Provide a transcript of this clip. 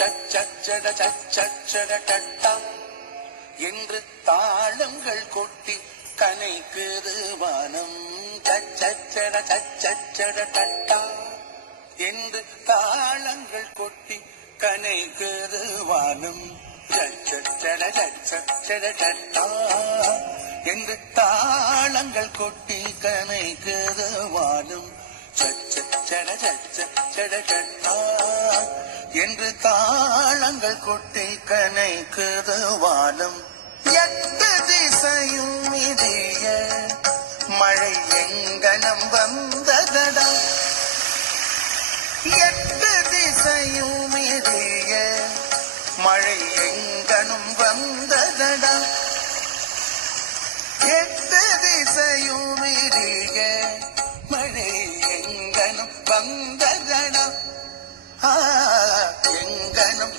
சச்சட சச்சட ta-ta என்று தாளங்கள் கொட்டி கனைக்குது வானம். சச்சட சச்சட டட்டா என்று தாளங்கள் கொட்டி கனைக்குது வானம். சச்சட சச்சட டட்டா என்று தாளங்கள் கொட்டி கனைக்குது வானம். சச்சட சச்சட டட்டா என்று தாளங்கள் கொட்டி கனைக்குது வானம். எட்டு திசையும் மிதிய மழை எங்கனம் வந்ததடா. எட்டு திசையும் மிதிய மழை எங்கனும் வந்ததடா. எட்டு திசையும் மிதிய மழை எங்கனும் வந்ததடா. எங்கனும்